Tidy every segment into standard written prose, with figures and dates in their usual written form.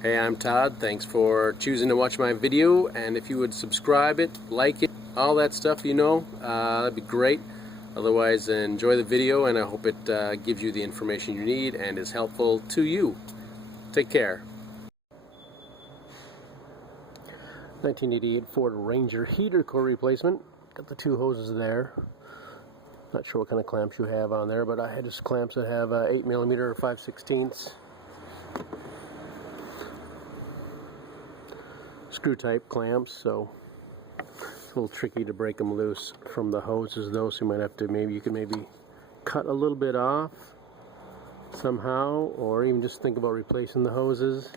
Hey, I'm Todd. Thanks for choosing to watch my video, and if you would subscribe it, like it, all that stuff, that'd be great. Otherwise, enjoy the video, and I hope it gives you the information you need and is helpful to you. Take care. 1988 Ford Ranger heater core replacement. Got the two hoses there. Not sure what kind of clamps you have on there, but I had just clamps that have 8mm or 5/16 screw type clamps, so it's a little tricky to break them loose from the hoses though, so you might have to you can maybe cut a little bit off somehow, or even just think about replacing the hoses.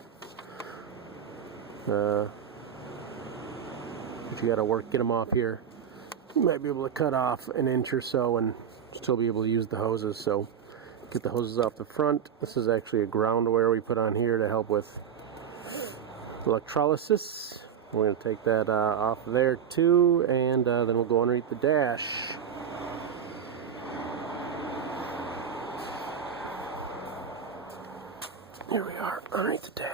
If you got to get them off here, you might be able to cut off an inch or so and still be able to use the hoses. So get the hoses off the front. This is actually a ground wire we put on here to help with electrolysis. We're going to take that off there too, and then we'll go underneath the dash. Here we are, underneath the dash.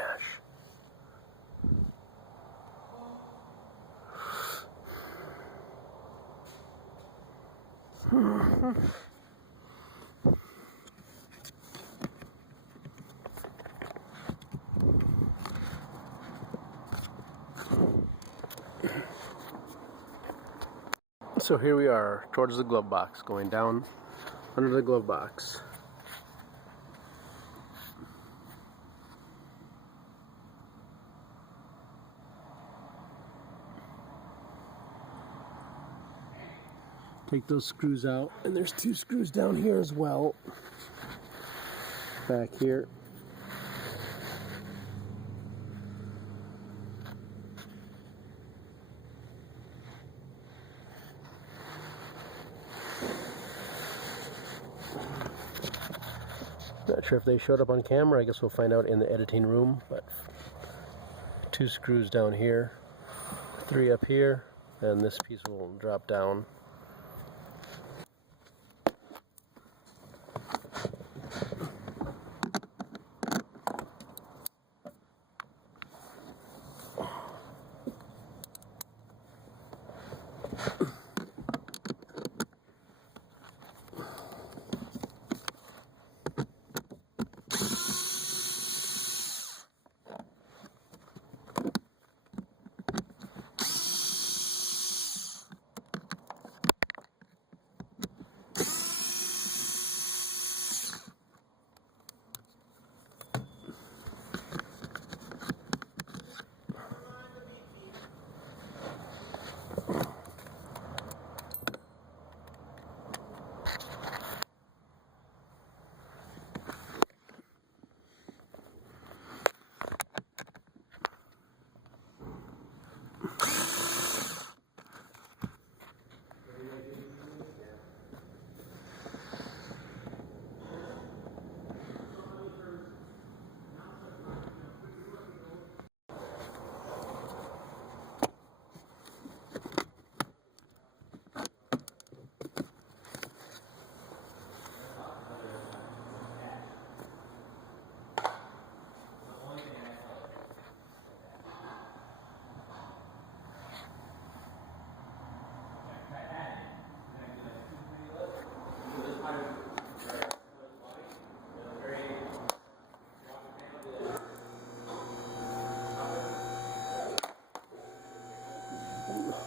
So here we are towards the glove box, going down under the glove box. Take those screws out, and there's two screws down here as well, back here. Not sure if they showed up on camera. I guess we'll find out in the editing room, but two screws down here, three up here, and this piece will drop down.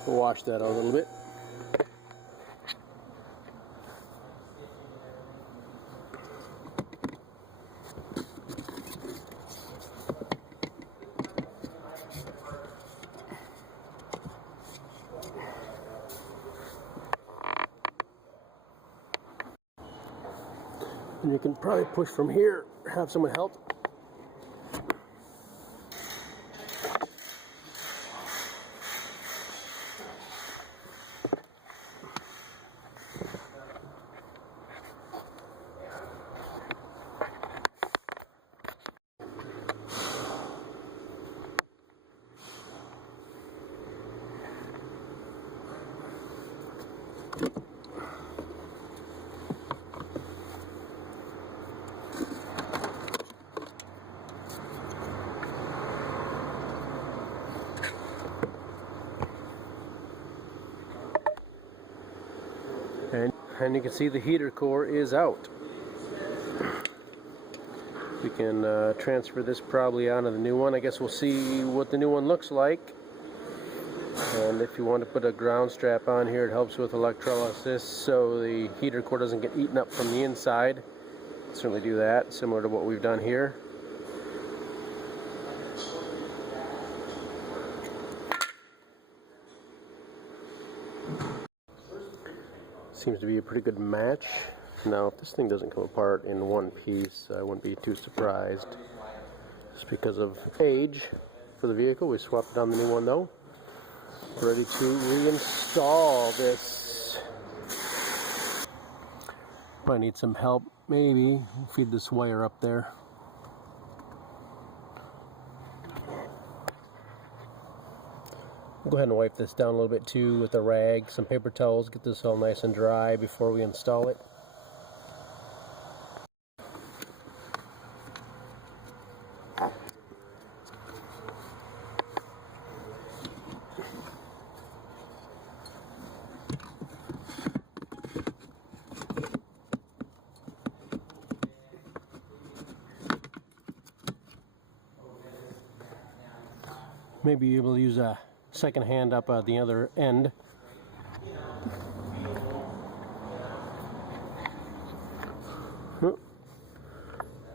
We'll wash that out a little bit. And you can probably push from here, have someone help. and you can see the heater core is out. We can transfer this probably onto the new one. I guess we'll see what the new one looks like. And if you want to put a ground strap on here, it helps with electrolysis so the heater core doesn't get eaten up from the inside. Certainly do that, similar to what we've done here. Seems to be a pretty good match. Now, if this thing doesn't come apart in one piece, I wouldn't be too surprised. Just because of age for the vehicle. We swapped it on the new one though. Ready to reinstall this. Might need some help, maybe. Feed this wire up there. Go ahead and wipe this down a little bit too with a rag, some paper towels, get this all nice and dry before we install it. Maybe be able to use a second hand up at the other end. Oh,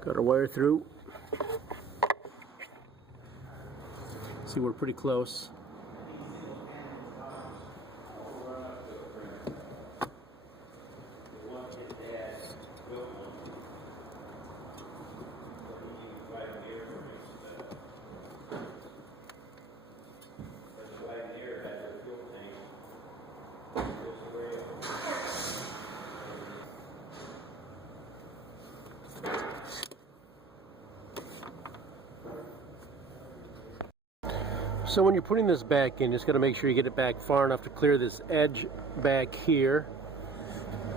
got our wire through. See, we're pretty close. So when you're putting this back in, just got to make sure you get it back far enough to clear this edge back here.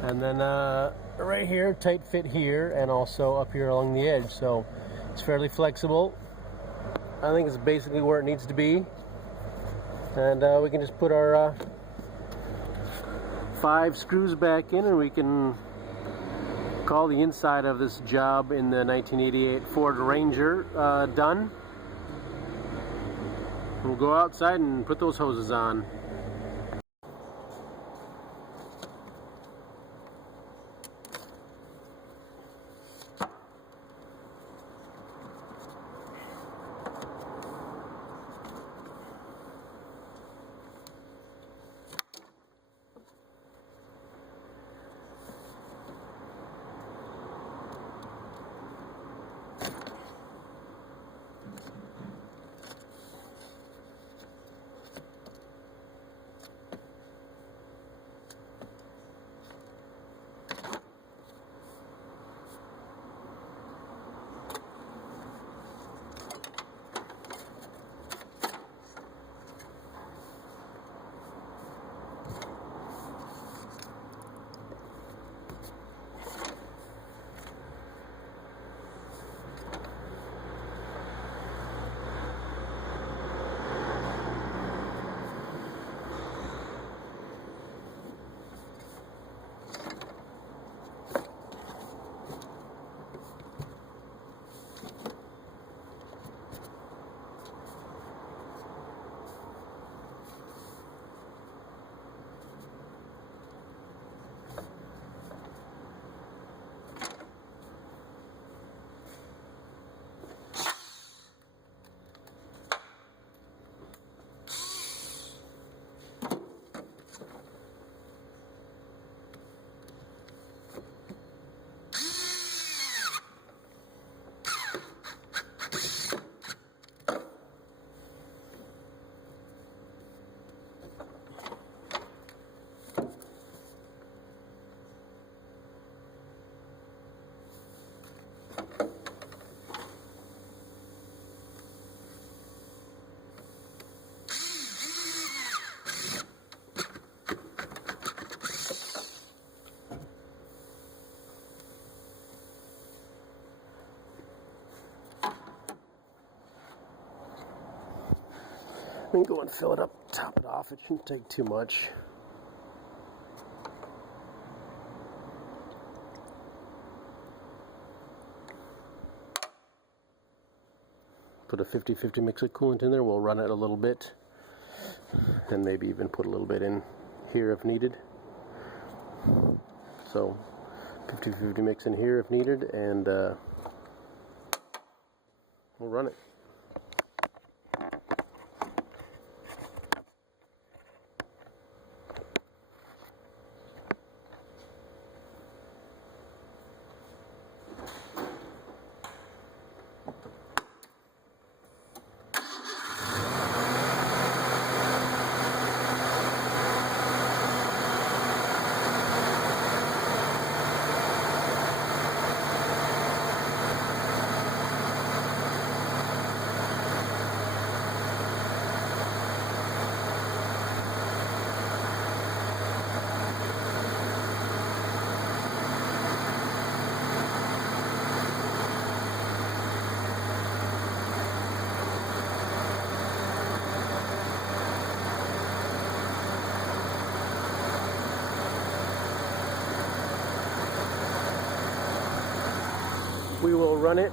And then right here, tight fit here, and also up here along the edge. So it's fairly flexible. I think it's basically where it needs to be. And we can just put our 5 screws back in, and we can call the inside of this job in the 1988 Ford Ranger done. We'll go outside and put those hoses on. We can go and fill it up, top it off. It shouldn't take too much. put a 50-50 mix of coolant in there. We'll run it a little bit, and maybe even put a little bit in here if needed. So 50-50 mix in here if needed, and we'll run it. We will run it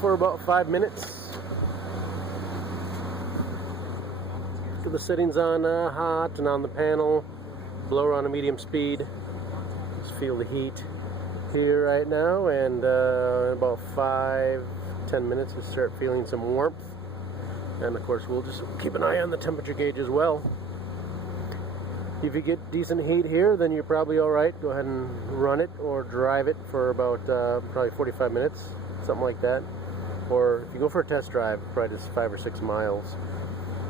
for about 5 minutes. Get the settings on hot and on the panel. Blower on a medium speed. Just feel the heat here right now, and in about 5-10 minutes we'll start feeling some warmth. And of course we'll just keep an eye on the temperature gauge as well. If you get decent heat here, then you're probably alright. Go ahead and run it or drive it for about probably 45 minutes, something like that. Or if you go for a test drive, probably just 5 or 6 miles.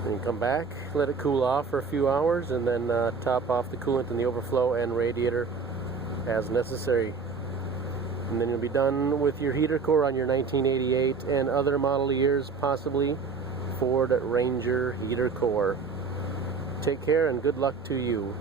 Then you come back, let it cool off for a few hours, and then top off the coolant in the overflow and radiator as necessary. And then you'll be done with your heater core on your 1988 and other model years, possibly Ford Ranger heater core. Take care and good luck to you.